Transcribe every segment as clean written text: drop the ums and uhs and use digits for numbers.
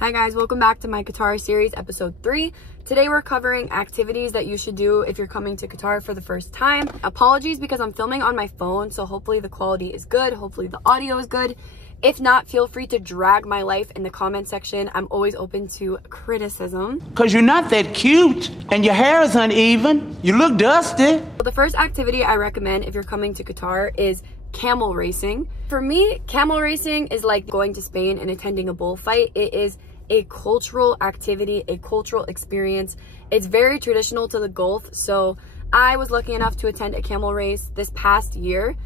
Hi guys, welcome back to my Qatar series, episode 3. Today we're covering activities that you should do if you're coming to Qatar for the first time. Apologies because I'm filming on my phone, so hopefully the quality is good, hopefully the audio is good. If not, feel free to drag my life in the comment section. I'm always open to criticism. Cause you're not that cute and your hair is uneven. You look dusty. The first activity I recommend if you're coming to Qatar is camel racing. For me, camel racing is like going to Spain and attending a bullfight. It is a cultural activity, a cultural experience. It's very traditional to the Gulf, so I was lucky enough to attend a camel race this past year.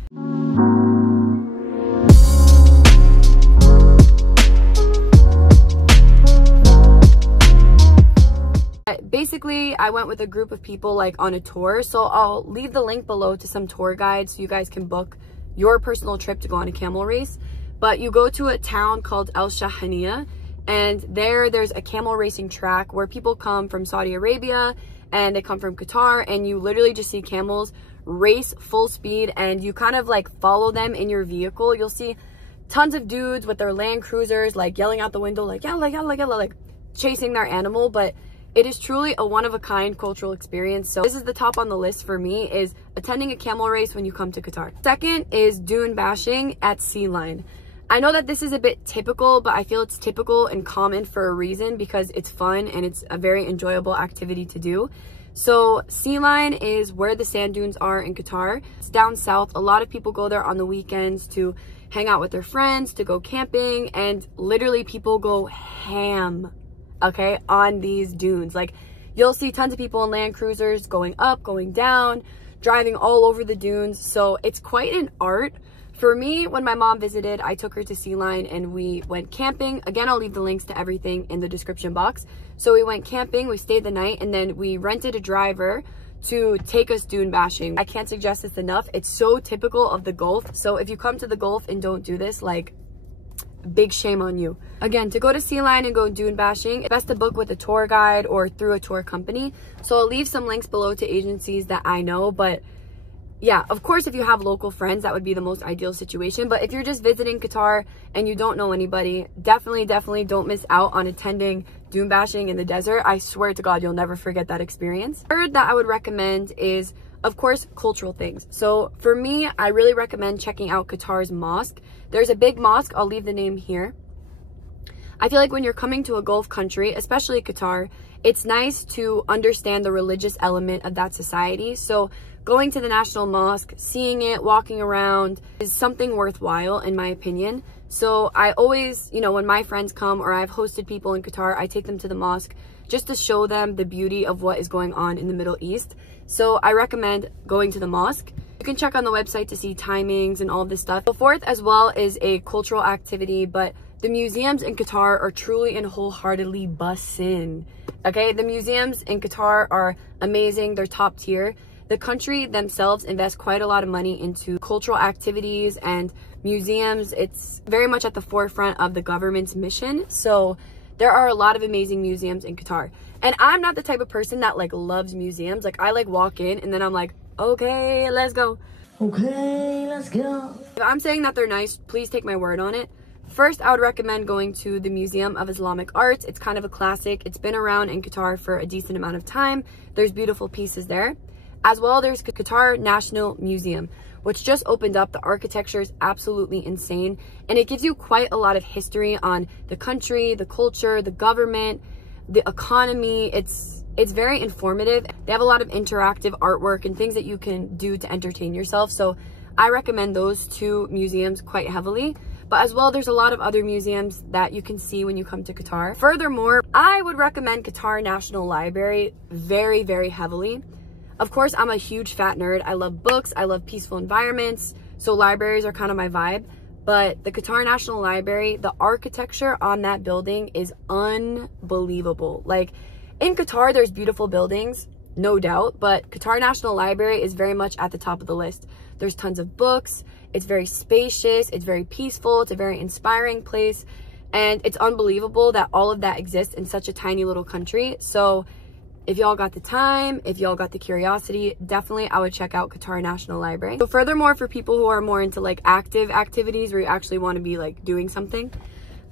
Basically, I went with a group of people like on a tour, so I'll leave the link below to some tour guides so you guys can book your personal trip to go on a camel race. But you go to a town called El Shahaniya, and there's a camel racing track where people come from Saudi Arabia and they come from Qatar, and you literally just see camels race full speed, and you kind of like follow them in your vehicle. You'll see tons of dudes with their Land Cruisers like yelling out the window like yalla yalla yalla, like chasing their animal. But it is truly a one-of-a-kind cultural experience. So this is the top on the list for me, is attending a camel race when you come to Qatar. Second is Dune Bashing at Sea Line. I know that this is a bit typical, but I feel it's typical and common for a reason, because it's fun and it's a very enjoyable activity to do. So Sea Line is where the sand dunes are in Qatar. It's down south. A lot of people go there on the weekends to hang out with their friends, to go camping, and literally people go ham, okay, on these dunes. Like, you'll see tons of people in Land Cruisers going up, going down, driving all over the dunes. So it's quite an art. For me, when my mom visited, I took her to Sea Line and we went camping. Again, I'll leave the links to everything in the description box. So we went camping, we stayed the night, and then we rented a driver to take us dune bashing. I can't suggest this enough. It's so typical of the Gulf. So if you come to the Gulf and don't do this, like, big shame on you. Again, to go to Sea Line and go dune bashing, it's best to book with a tour guide or through a tour company. So I'll leave some links below to agencies that I know. But yeah, of course, if you have local friends, that would be the most ideal situation. But if you're just visiting Qatar and you don't know anybody, definitely don't miss out on attending dune bashing in the desert. I swear to God, you'll never forget that experience. Third that I would recommend is, of course, cultural things. So for me, I really recommend checking out Qatar's mosque. There's a big mosque. I'll leave the name here. I feel like when you're coming to a Gulf country, especially Qatar, it's nice to understand the religious element of that society. So going to the National Mosque, seeing it, walking around is something worthwhile in my opinion. So I always, you know, when my friends come or I've hosted people in Qatar, I take them to the mosque just to show them the beauty of what is going on in the Middle East. So I recommend going to the mosque. You can check on the website to see timings and all this stuff. The fourth as well is a cultural activity, but the museums in Qatar are truly and wholeheartedly bussin'. Okay, the museums in Qatar are amazing. They're top tier. The country themselves invests quite a lot of money into cultural activities and museums. It's very much at the forefront of the government's mission. So there are a lot of amazing museums in Qatar. And I'm not the type of person that like loves museums. Like, I like walk in and then I'm like, okay, let's go. Okay, let's go. If I'm saying that they're nice, please take my word on it. First, I would recommend going to the Museum of Islamic Arts. It's kind of a classic. It's been around in Qatar for a decent amount of time. There's beautiful pieces there. As well, there's Qatar National Museum, which just opened up. The architecture is absolutely insane, and it gives you quite a lot of history on the country, the culture, the government, the economy. It's very informative. They have a lot of interactive artwork and things that you can do to entertain yourself. So I recommend those two museums quite heavily. But as well, there's a lot of other museums that you can see when you come to Qatar. Furthermore, I would recommend Qatar National Library very, very heavily. Of course, I'm a huge fat nerd. I love books. I love peaceful environments. So libraries are kind of my vibe. But the Qatar National Library, the architecture on that building is unbelievable. Like, in Qatar, there's beautiful buildings, no doubt. But Qatar National Library is very much at the top of the list. There's tons of books. It's very spacious. It's very peaceful. It's a very inspiring place. And it's unbelievable that all of that exists in such a tiny little country. So if y'all got the time, if y'all got the curiosity, definitely I would check out Qatar National Library. So furthermore, for people who are more into like active activities where you actually want to be like doing something,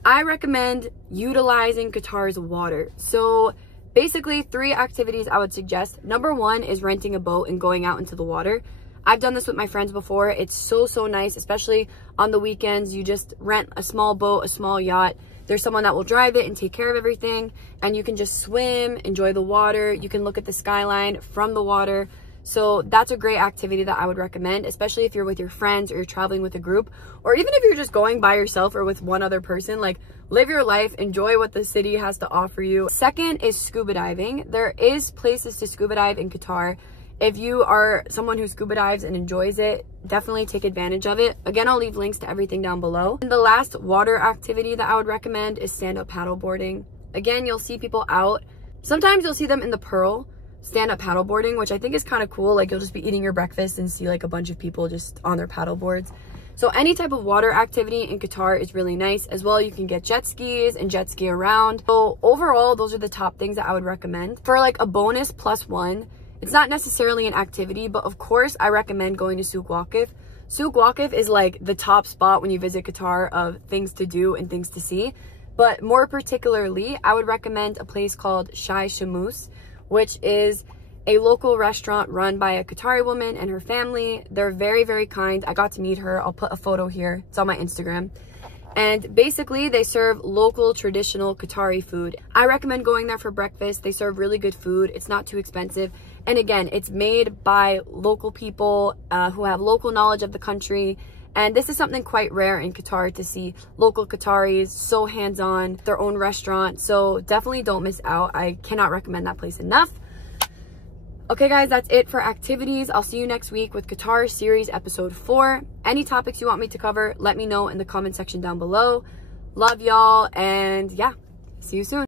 I recommend utilizing Qatar's water. So basically 3 activities I would suggest. Number 1 is renting a boat and going out into the water. I've done this with my friends before. It's so nice, especially on the weekends. You just rent a small boat, a small yacht. There's someone that will drive it and take care of everything, and you can just swim, enjoy the water. You can look at the skyline from the water. So that's a great activity that I would recommend, especially if you're with your friends or you're traveling with a group, or even if you're just going by yourself or with one other person. Like, live your life, enjoy what the city has to offer you. Second is scuba diving. There is places to scuba dive in Qatar. If you are someone who scuba dives and enjoys it, definitely take advantage of it. Again, I'll leave links to everything down below. And the last water activity that I would recommend is stand-up paddleboarding. Again, you'll see people out. Sometimes you'll see them in the Pearl stand-up paddleboarding, which I think is kind of cool. Like, you'll just be eating your breakfast and see like a bunch of people just on their paddleboards. So any type of water activity in Qatar is really nice. As well, you can get jet skis and jet ski around. So overall, those are the top things that I would recommend. For like a bonus +1, it's not necessarily an activity, but of course I recommend going to Souk Waqif. Souk Waqif is like the top spot when you visit Qatar of things to do and things to see. But more particularly, I would recommend a place called Shay Shamoos, which is a local restaurant run by a Qatari woman and her family. They're very kind. I got to meet her. I'll put a photo here. It's on my Instagram. And basically, they serve local traditional Qatari food. I recommend going there for breakfast. They serve really good food. It's not too expensive. And again, it's made by local people who have local knowledge of the country. And this is something quite rare in Qatar, to see local Qataris so hands-on, their own restaurant. So definitely don't miss out. I cannot recommend that place enough. Okay guys, that's it for activities. I'll see you next week with Qatar series episode 4. Any topics you want me to cover, let me know in the comment section down below. Love y'all, and yeah, see you soon.